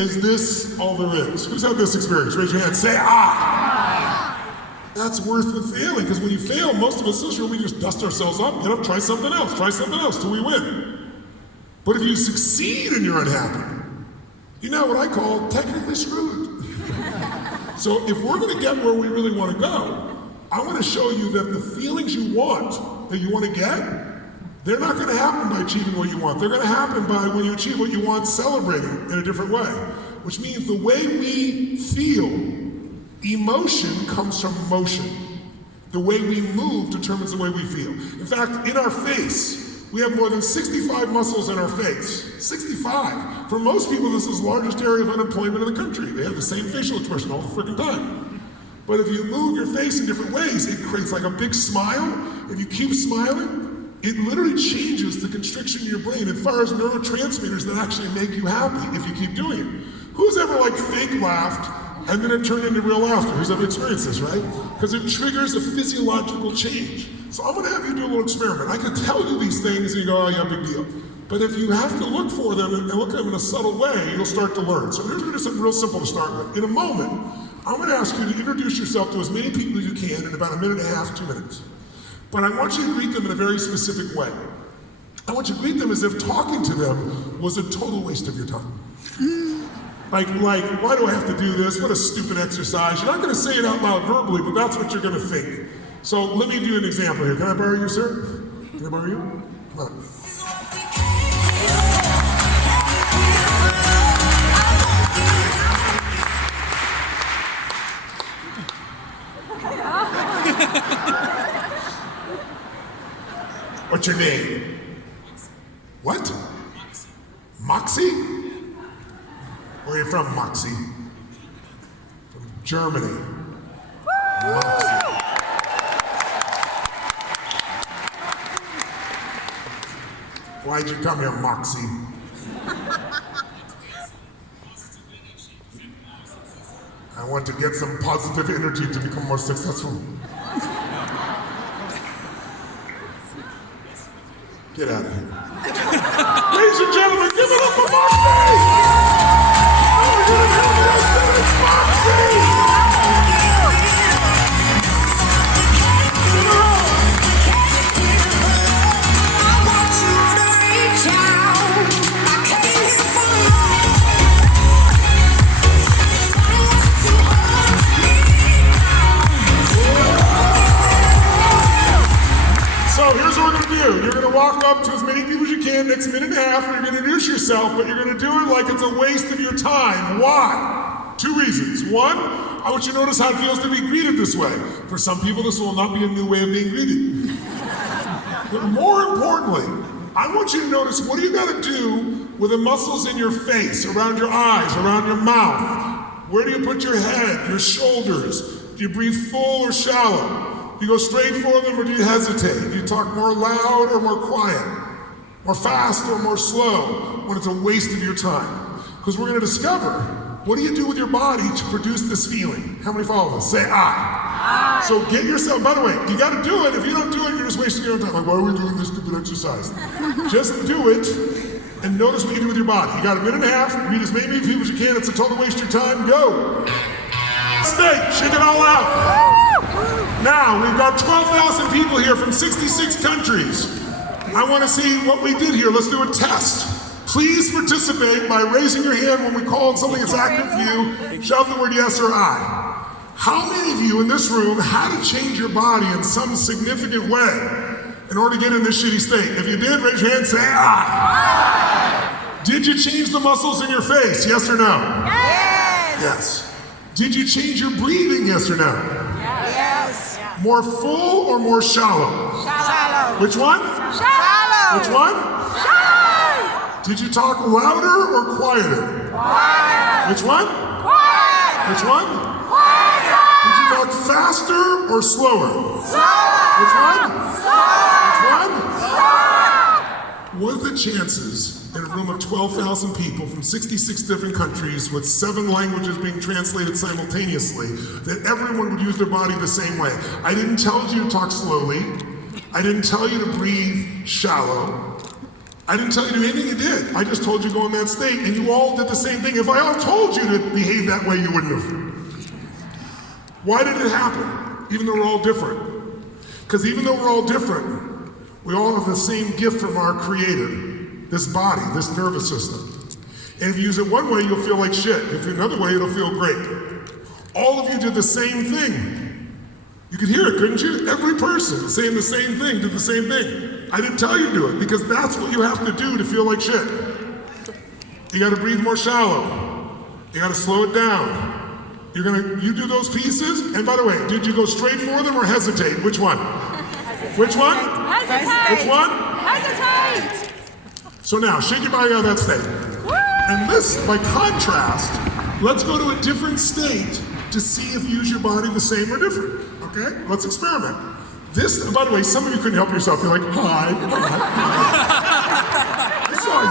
is this all there is? Who's had this experience? Raise your hand, say That's worse than failing, because when you fail, most of us we just dust ourselves up, get up, try something else till we win. But if you succeed and you're unhappy, you know what I call technically screwed. So if we're going to get where we really want to go, I want to show you that the feelings you want, that you want to get, they're not going to happen by achieving what you want. They're going to happen by, when you achieve what you want, celebrating in a different way. Which means the way we feel, emotion comes from motion. The way we move determines the way we feel. In fact, in our face, we have more than 65 muscles in our face. 65. For most people, this is the largest area of unemployment in the country. They have the same facial expression all the freaking time. But if you move your face in different ways, it creates like a big smile. If you keep smiling, it literally changes the constriction in your brain. It fires neurotransmitters that actually make you happy if you keep doing it. Who's ever like fake laughed and then it turned into real laughter? Who's ever experienced this, right? Because it triggers a physiological change. So I'm gonna have you do a little experiment. I could tell you these things and you go, oh yeah, big deal. But if you have to look for them and look at them in a subtle way, you'll start to learn. So here's gonna do something real simple to start with. In a moment, I'm gonna ask you to introduce yourself to as many people as you can in about 1.5 minutes, 2 minutes. But I want you to greet them in a very specific way. I want you to greet them as if talking to them was a total waste of your time. Like, why do I have to do this? What a stupid exercise. You're not gonna say it out loud verbally, but that's what you're gonna think. So let me do an example here. Can I borrow you, sir? Can I borrow you? Come on. What's your name? What? Moxie? Where are you from, Moxie? From Germany. Moxie. Why'd you come here, Moxie? I want to get some positive energy to become more successful. Get out of here. Ladies and gentlemen, give it up for Moxie! Oh, you're the hell Moxie! So here's what we're gonna do. You're gonna walk up to as many people as you can, next 1.5 minutes, and you're gonna introduce yourself, but you're gonna do it like it's a waste of your time. Why? 2 reasons. 1, I want you to notice how it feels to be greeted this way. For some people, this will not be a new way of being greeted. But more importantly, I want you to notice what do you gotta do with the muscles in your face, around your eyes, around your mouth. Where do you put your head, your shoulders? Do you breathe full or shallow? Do you go straight for them or do you hesitate? Do you talk more loud or more quiet? More fast or more slow when it's a waste of your time? Because we're gonna discover, what do you do with your body to produce this feeling? How many follow this? Say I. So get yourself, by the way, you gotta do it. If you don't do it, you're just wasting your own time. Like, why are we doing this stupid exercise? Just do it and notice what you do with your body. You got 1.5 minutes, meet as many people as you can. It's a total waste of your time, go. Stay, shake it all out. Now, we've got 12,000 people here from 66 countries. I want to see what we did here. Let's do a test. Please participate by raising your hand when we call on something that's active for you. Shout the word yes or I. How many of you in this room had to change your body in some significant way in order to get in this shitty state? If you did, raise your hand, say I. Did you change the muscles in your face, yes or no? Yes. Yes. Did you change your breathing, yes or no? Yes. More full or more shallow? Shallow. Which one? Shallow. Which one? Shallow. Did you talk louder or quieter? Quiet. Which one? Quiet. Which one? Quiet. Did you talk faster or slower? Slower. Which one? Slower. Which one? Slower. What are the chances in a room of 12,000 people from 66 different countries with 7 languages being translated simultaneously that everyone would use their body the same way? I didn't tell you to talk slowly. I didn't tell you to breathe shallow. I didn't tell you to do anything you did. I just told you to go in that state, and you all did the same thing. If I all told you to behave that way, you wouldn't have. Why did it happen? Even though we're all different. Because even though we're all different, we all have the same gift from our Creator. This body, this nervous system. And if you use it one way, you'll feel like shit. If you another way, it'll feel great. All of you did the same thing. You could hear it, couldn't you? Every person saying the same thing did the same thing. I didn't tell you to do it because that's what you have to do to feel like shit. You gotta breathe more shallow. You gotta slow it down. You do those pieces, and by the way, did you go straight for them or hesitate? Which one? Hesitate. Which one? Hesitate. Which one? Hesitate. So now, shake your body out of that state. Woo! And this, by contrast, let's go to a different state to see if you use your body the same or different. Okay? Let's experiment. This, by the way, some of you couldn't help yourself. You're like, hi. I saw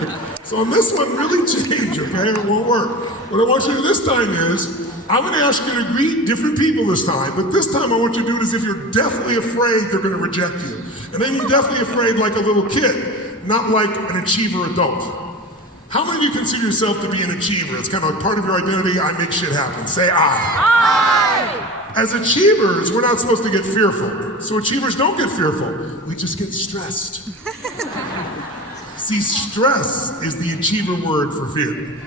you. So on this one, really change, okay? It won't work. What I want you to do this time is, I'm going to ask you to greet different people this time, but this time I want you to do it as if you're deathly afraid they're going to reject you. And I mean deathly afraid like a little kid, not like an achiever adult. How many of you consider yourself to be an achiever? It's kind of like part of your identity. I make shit happen. Say I. As achievers, we're not supposed to get fearful. So achievers don't get fearful. We just get stressed. See, stress is the achiever word for fear.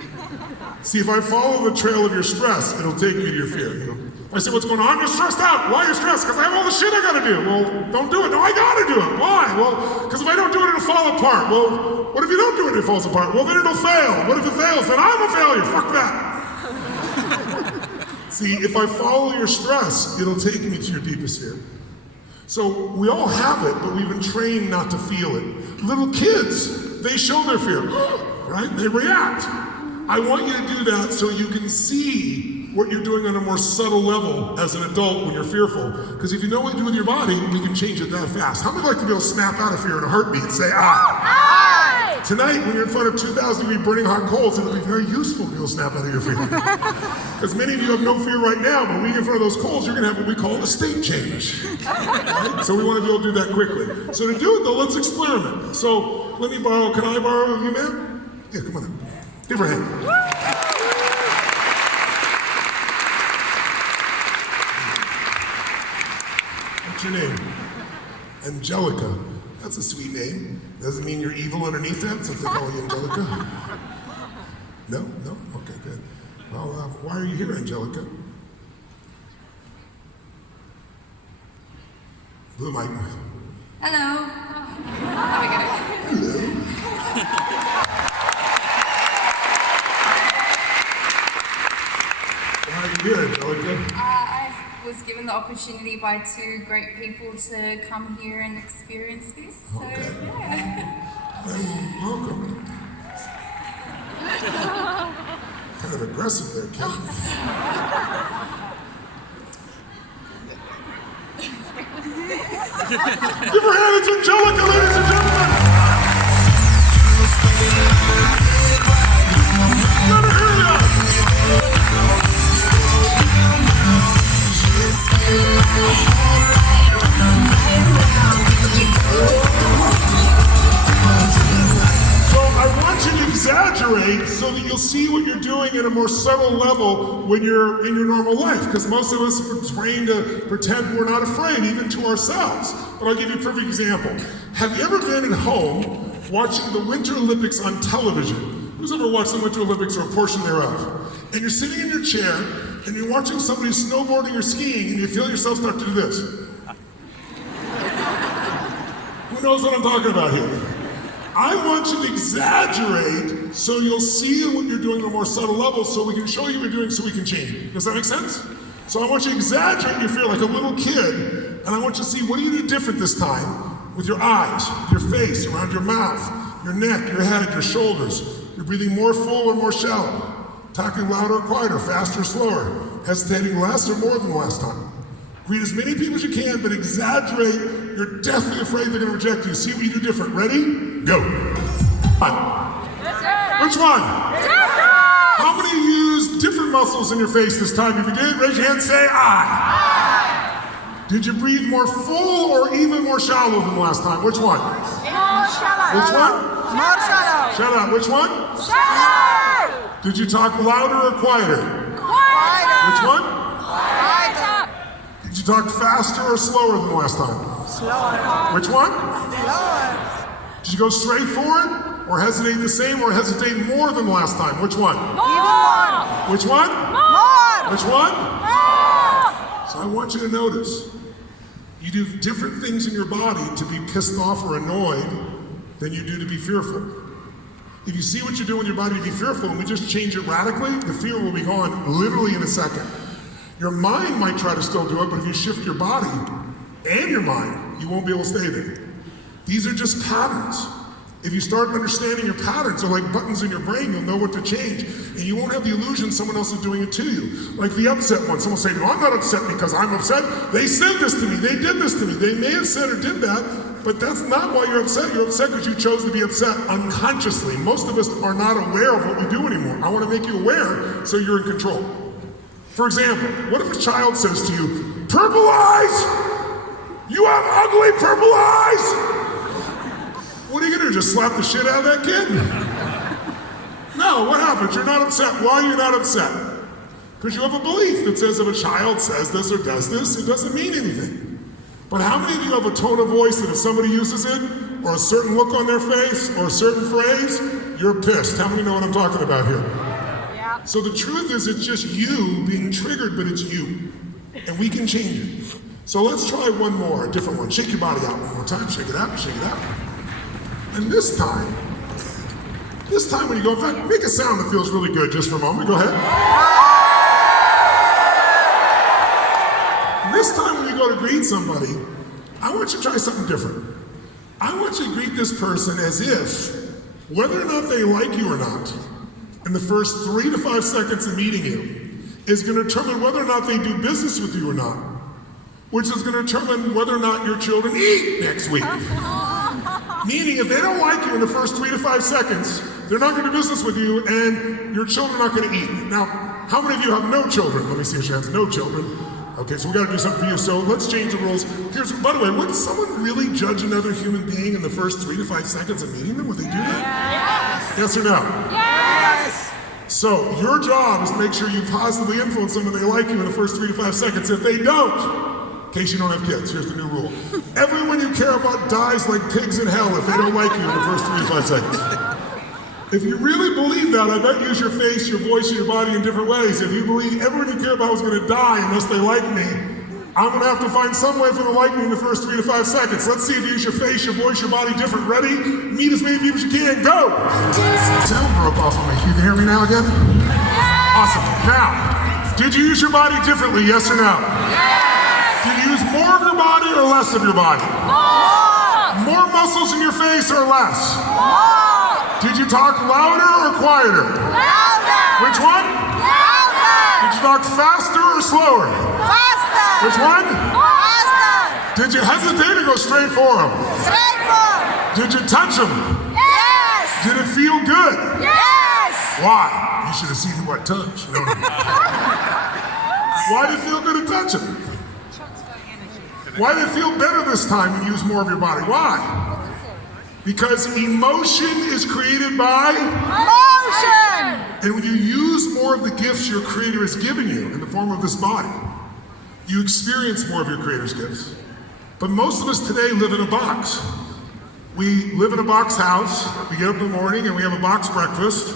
See, if I follow the trail of your stress, it'll take me to your fear. You know? I say, what's going on? You're stressed out. Why are you stressed? Because I have all the shit I gotta do. Well, don't do it. No, I gotta do it. Why? Well, because if I don't do it, it'll fall apart. Well, what if you don't do it, it falls apart? Well, then it'll fail. What if it fails? Then I'm a failure. Fuck that. See, if I follow your stress, it'll take me to your deepest fear. So we all have it, but we've been trained not to feel it. Little kids, they show their fear, right? They react. I want you to do that so you can see what you're doing on a more subtle level as an adult when you're fearful. Because if you know what to do with your body, we can change it that fast. How many would like to be able to snap out of fear in a heartbeat? Say, ah. Tonight, when you're in front of 2,000-degree burning hot coals, it'll be very useful to be able to snap out of your fear. Because many of you have no fear right now, but when you get in front of those coals, you're going to have what we call a state change. Right? So we want to be able to do that quickly. So to do it, though, let's experiment. So let me borrow, can I borrow you, ma'am? Yeah, come on in. Give her a hand. What's your name? Angelica. That's a sweet name. Doesn't mean you're evil underneath that, since they call you Angelica. No? No? Okay, good. Well, why are you here, Angelica? Blue mic. Hello. There we go. Hello. How are you here, Angelica? I was given the opportunity by two great people to come here and experience this. So, Okay. yeah. Well, welcome. Kind of aggressive there, Kate. Give her a hand, it's Angelica, ladies and gentlemen! Let her hear ya! So I want you to exaggerate so that you'll see what you're doing at a more subtle level when you're in your normal life. Because most of us are trained to pretend we're not afraid, even to ourselves. But I'll give you a perfect example. Have you ever been at home watching the Winter Olympics on television? Who's ever watched the Winter Olympics or a portion thereof? And you're sitting in your chair and you're watching somebody snowboarding or skiing and you feel yourself start to do this. Who knows what I'm talking about here? I want you to exaggerate so you'll see what you're doing on a more subtle level so we can show you what you're doing so we can change it. Does that make sense? So I want you to exaggerate your fear like a little kid, and I want you to see what do you do different this time with your eyes, your face, around your mouth, your neck, your head, your shoulders. You're breathing more full or more shallow, talking louder or quieter, faster or slower, hesitating less or more than last time. Greet as many people as you can, but exaggerate. You're deathly afraid they're going to reject you. See what you do different. Ready? Go. Which one? How many of you used different muscles in your face this time? If you did, raise your hand and say I. Did you breathe more full or even more shallow than last time? Which one? Which one? More shallow. Shut up. Which one? Shallow. Did you talk louder or quieter? Quieter. Which one? Quieter. Did you talk faster or slower than the last time? Slower. Which one? Slower. Did you go straight forward or hesitate the same or hesitate more than the last time? Which one? Even more. Which one? More. Which one? More. So I want you to notice, you do different things in your body to be pissed off or annoyed than you do to be fearful. If you see what you do in your body to be fearful and we just change it radically, the fear will be gone literally in a second. Your mind might try to still do it, but if you shift your body and your mind, you won't be able to stay there. These are just patterns. If you start understanding your patterns, they're like buttons in your brain, you'll know what to change. And you won't have the illusion someone else is doing it to you. Like the upset one, someone will say, no, I'm not upset because I'm upset. They said this to me, they did this to me. They may have said or did that, but that's not why you're upset. You're upset because you chose to be upset unconsciously. Most of us are not aware of what we do anymore. I want to make you aware so you're in control. For example, what if a child says to you, purple eyes? You have ugly purple eyes? What are you gonna do, just slap the shit out of that kid? No, what happens? You're not upset. Why are you not upset? Because you have a belief that says if a child says this or does this, it doesn't mean anything. But how many of you have a tone of voice that if somebody uses it, or a certain look on their face, or a certain phrase, you're pissed? How many know what I'm talking about here? Yeah. So the truth is it's just you being triggered, but it's you. And we can change it. So let's try one more, a different one. Shake your body out one more time. Shake it out, shake it out. And this time when you go, in fact, make a sound that feels really good just for a moment. Go ahead. This time when you go to greet somebody, I want you to try something different. I want you to greet this person as if, whether or not they like you or not, in the first 3 to 5 seconds of meeting you, is going to determine whether or not they do business with you or not, which is going to determine whether or not your children eat next week. Meaning, if they don't like you in the first 3 to 5 seconds, they're not going to do business with you, and your children are not going to eat. Now, how many of you have no children? Let me see your hands. No children. Okay, so we got to do something for you. So let's change the rules. Here's, by the way, would someone really judge another human being in the first 3 to 5 seconds of meeting them? Would they do that? Yes. Yes or no? Yes. So your job is to make sure you positively influence them and they like you in the first 3 to 5 seconds. If they don't, in case you don't have kids, here's the new rule. Everyone you care about dies like pigs in hell if they don't like you in the first 3 to 5 seconds. If you really believe that, I bet use your face, your voice, and your body in different ways. If you believe everyone you care about is going to die unless they like me, I'm going to have to find some way for them to like me in the first 3 to 5 seconds. Let's see if you use your face, your voice, your body different. Ready? Meet as many people as you can. Go! Sound broke off on me. You can hear me now again? Awesome. Now, did you use your body differently, yes or no? Yes. Did you use more of your body or less of your body? More. More muscles in your face or less? More. Did you talk louder or quieter? Louder. Which one? Louder. Did you talk faster or slower? Faster. Which one? Faster. Did you hesitate or go straight for them? Straight forward. Did you touch them? Yes. Did it feel good? Yes. Why? You should have seen what touch. No, no. Why did it feel good to touch them? Why did it feel better this time when you use more of your body? Why? Because emotion is created by Motion. and when you use more of the gifts your Creator has given you in the form of this body, you experience more of your Creator's gifts. But most of us today live in a box. We live in a box house, we get up in the morning and we have a box breakfast,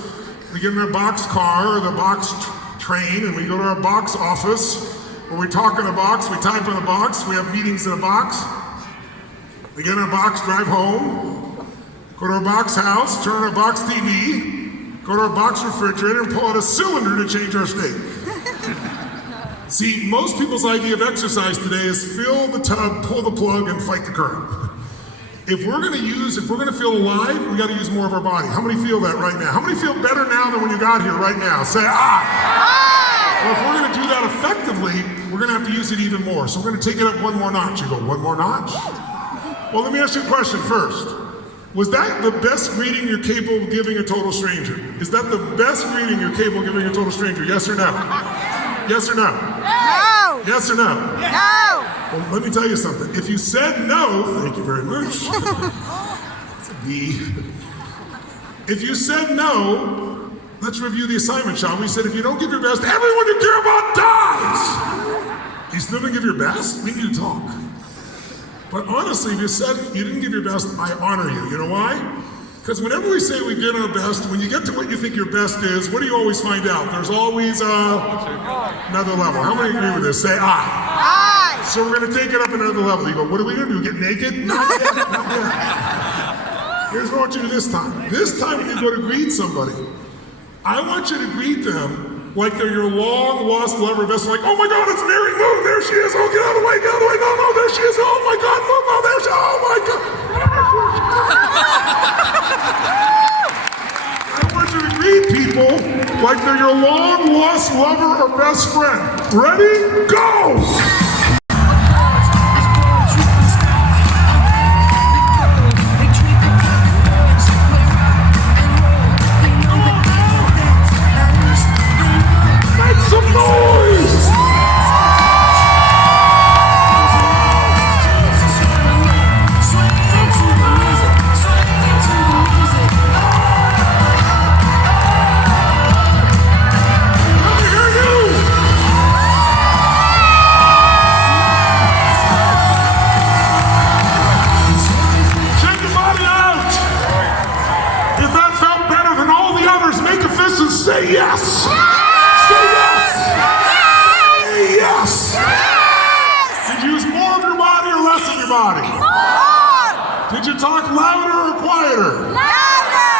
we get in our box car or the box train and we go to our box office where we talk in a box, we type in a box, we have meetings in a box, we get in our box, drive home, go to our box house, turn on our box TV, go to our box refrigerator and pull out a cylinder to change our state. See, most people's idea of exercise today is fill the tub, pull the plug, and fight the current. If we're gonna feel alive, we gotta use more of our body. How many feel that right now? How many feel better now than when you got here right now? Say, ah! Well, if we're gonna do that effectively, we're gonna have to use it even more. So we're gonna take it up one more notch. You go, one more notch? Well, let me ask you a question first. Was that the best greeting you're capable of giving a total stranger? Is that the best greeting you're capable of giving a total stranger? Yes or no? Yes or no? No. Yes or no? No. Well, let me tell you something. If you said no, thank you very much. If you said no, let's review the assignment, shall we? Said if you don't give your best, everyone you care about dies. You still didn't give your best? We need to talk. But honestly, if you said you didn't give your best, I honor you. You know why? Because whenever we say we did our best, when you get to what you think your best is, what do you always find out? There's always another level. How many agree with this? Say aye. Aye. So we're going to take it up another level. You go, what are we going to do? Get naked? Not yet, not yet. Here's what I want you to do this time. This time when you go to greet somebody, I want you to greet them like they're your long-lost lover best friend. Like, oh my God, it's Mary Moon. There she is. Oh, get out of the way, get out of the way. No, there she is. Oh my God, look, oh, there she is. Oh my God. I want you to greet people like they're your long-lost lover or best friend. Ready? Go! Say yes! Say yes! Say yes! Did you use more of your body or less of your body? More. Did you talk louder or quieter? Louder.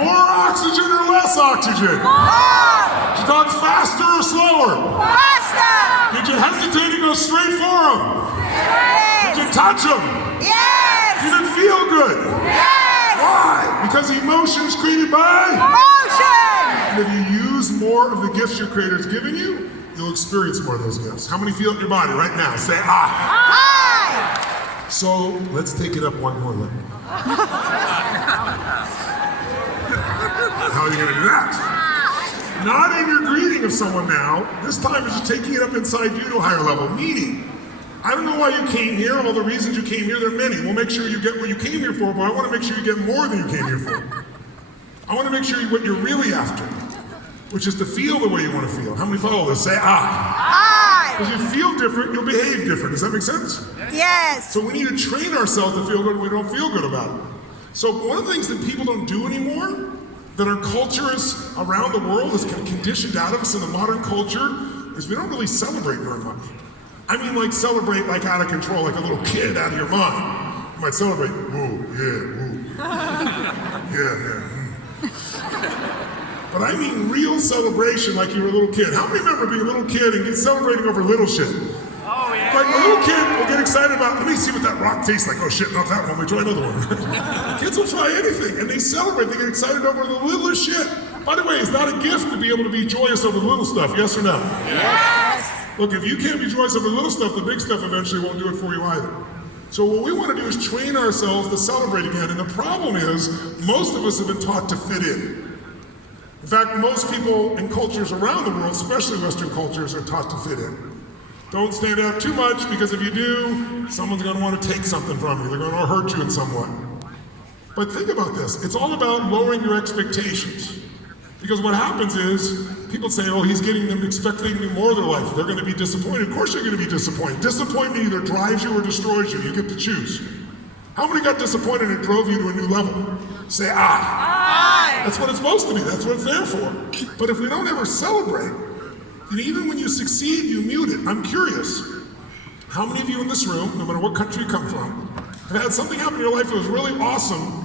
More oxygen or less oxygen? More. Did you talk faster or slower? Faster. Did you hesitate to go straight for them? Yes. Did you touch them? Yes. Did it feel good? Yes. Why? Because emotion is created by? Motion. And if you use more of the gifts your Creator's given you, you'll experience more of those gifts. How many feel it in your body right now? Say Aye. So let's take it up one more level. How are you going to do that? Not in your greeting of someone now. This time is just taking it up inside you to a higher level. Meaning, I don't know why you came here. All the reasons you came here, there are many. We'll make sure you get what you came here for, but I want to make sure you get more than you came here for. I want to make sure what you're really after, which is to feel the way you want to feel. How many follow this? Say aye. Aye. Because you feel different, you'll behave different. Does that make sense? Yes. So we need to train ourselves to feel good when we don't feel good about it. So one of the things that people don't do anymore, that our culture is around the world is kind of conditioned out of us in the modern culture, is we don't really celebrate very much. I mean, like celebrate like out of control, like a little kid out of your mind. You might celebrate, whoa, yeah, whoa. Yeah. But I mean real celebration like you were a little kid. How many remember being a little kid and celebrating over little shit? Oh, yeah. Like a little kid will get excited about, let me see what that rock tastes like. Oh shit, not that one, we try another one. Kids will try anything and they celebrate, they get excited over the littlest shit. By the way, it's not a gift to be able to be joyous over the little stuff, yes or no? Yes. Look, if you can't be joyous over the little stuff, the big stuff eventually won't do it for you either. So what we want to do is train ourselves to celebrate again. And the problem is, most of us have been taught to fit in. In fact, most people in cultures around the world, especially Western cultures, are taught to fit in. Don't stand out too much, because if you do, someone's going to want to take something from you. They're going to hurt you in some way. But think about this. It's all about lowering your expectations. Because what happens is, people say, oh, he's getting them expecting more of their life. They're going to be disappointed. Of course you're going to be disappointed. Disappointment either drives you or destroys you. You get to choose. How many got disappointed and it drove you to a new level? Say aye. That's what it's supposed to be. That's what it's there for. But if we don't ever celebrate, and even when you succeed, you mute it. I'm curious. How many of you in this room, no matter what country you come from, have had something happen in your life that was really awesome,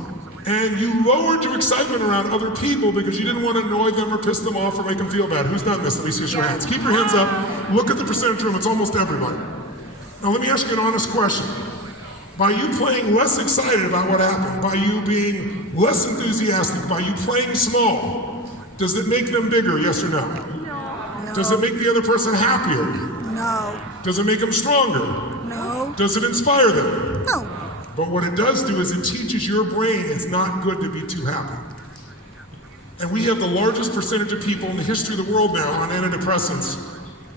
and you lowered your excitement around other people because you didn't want to annoy them or piss them off or make them feel bad? Who's done this? Let me see your hands. Keep your hands up. Look at the percentage room. It's almost everybody. Now let me ask you an honest question. By you playing less excited about what happened, by you being less enthusiastic, by you playing small, does it make them bigger, yes or no? No. Does it make the other person happier? No. Does it make them stronger? No. Does it inspire them? No. But what it does do is it teaches your brain it's not good to be too happy. And we have the largest percentage of people in the history of the world now on antidepressants.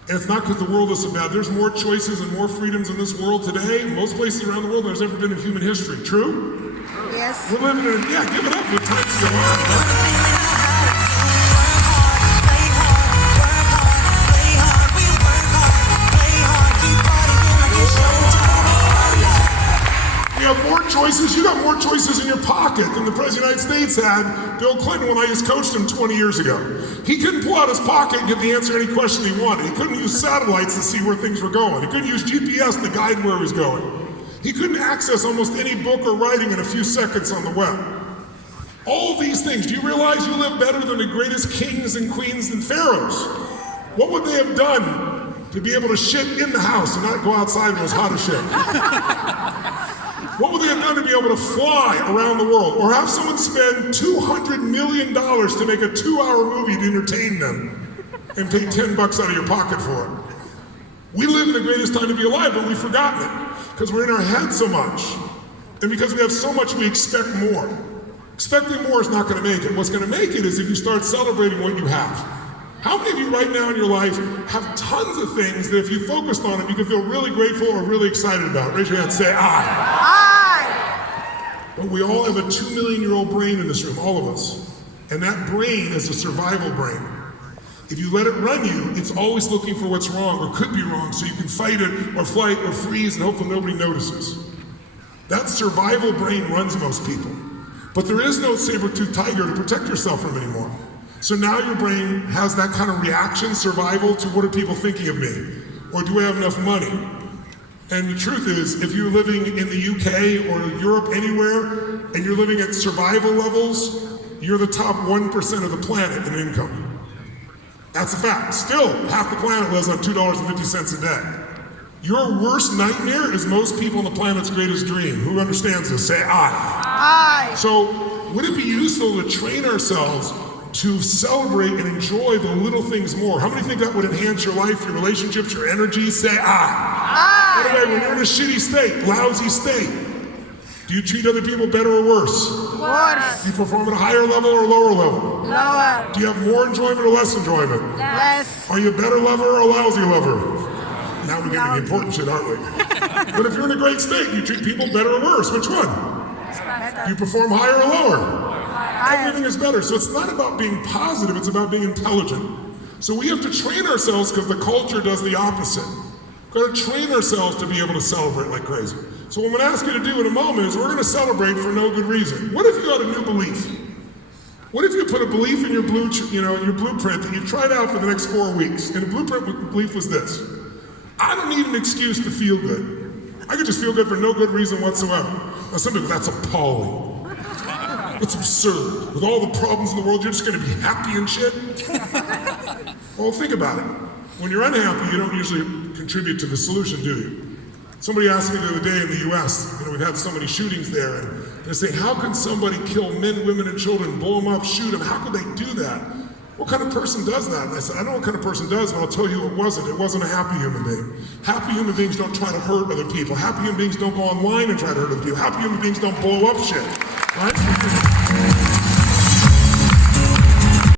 And it's not because the world is so bad. There's more choices and more freedoms in this world today, most places around the world, than there's ever been in human history. True? Yes. We're living in, yeah, give it up for times still on. You have more choices. You got more choices in your pocket than the President of the United States had, Bill Clinton, when I just coached him 20 years ago. He couldn't pull out his pocket and get the answer to any question he wanted. He couldn't use satellites to see where things were going. He couldn't use GPS to guide where he was going. He couldn't access almost any book or writing in a few seconds on the web. All these things, do you realize you live better than the greatest kings and queens and pharaohs? What would they have done to be able to shit in the house and not go outside when it was hot as shit? What would they have done to be able to fly around the world? Or have someone spend $200 million to make a 2-hour movie to entertain them and pay $10 out of your pocket for it? We live in the greatest time to be alive, but we've forgotten it because we're in our head so much. And because we have so much, we expect more. Expecting more is not going to make it. What's going to make it is if you start celebrating what you have. How many of you right now in your life have tons of things that if you focused on them, you can feel really grateful or really excited about? Raise your hand and say, I. But we all have a 2 million-year-old brain in this room, all of us. And that brain is a survival brain. If you let it run you, it's always looking for what's wrong or could be wrong so you can fight it or flight or freeze and hopefully nobody notices. That survival brain runs most people. But there is no saber-toothed tiger to protect yourself from anymore. So now your brain has that kind of reaction, survival, to what are people thinking of me? Or do I have enough money? And the truth is, if you're living in the UK or Europe, anywhere, and you're living at survival levels, you're the top 1% of the planet in income. That's a fact. Still, half the planet lives on $2.50 a day. Your worst nightmare is most people on the planet's greatest dream. Who understands this? Say I. So, would it be useful to train ourselves to celebrate and enjoy the little things more? How many think that would enhance your life, your relationships, your energy? Say I. By the way, when you're in a shitty state, lousy state, do you treat other people better or worse? Worse. Do you perform at a higher level or lower level? Lower. Do you have more enjoyment or less enjoyment? Less. Are you a better lover or a lousy lover? Now we're getting the important shit, aren't we? But if you're in a great state, you treat people better or worse. Which one? Better. Do you perform higher or lower? Higher. Everything is better. So it's not about being positive, it's about being intelligent. So we have to train ourselves because the culture does the opposite. We've got to train ourselves to be able to celebrate like crazy. So what I'm going to ask you to do in a moment is we're going to celebrate for no good reason. What if you had a new belief? What if you put a belief in your blueprint that you've tried out for the next 4 weeks? And the blueprint belief was this: I don't need an excuse to feel good. I could just feel good for no good reason whatsoever. Now some people, that's appalling. It's absurd. With all the problems in the world, you're just going to be happy and shit? Well, think about it. When you're unhappy, you don't usually contribute to the solution, do you? Somebody asked me the other day in the US, we've had so many shootings there, and they're saying, how can somebody kill men, women, and children, blow them up, shoot them? How could they do that? What kind of person does that? And I said, I know what kind of person does, but I'll tell you it wasn't. It wasn't a happy human being. Happy human beings don't try to hurt other people. Happy human beings don't go online and try to hurt other people. Happy human beings don't blow up shit, right?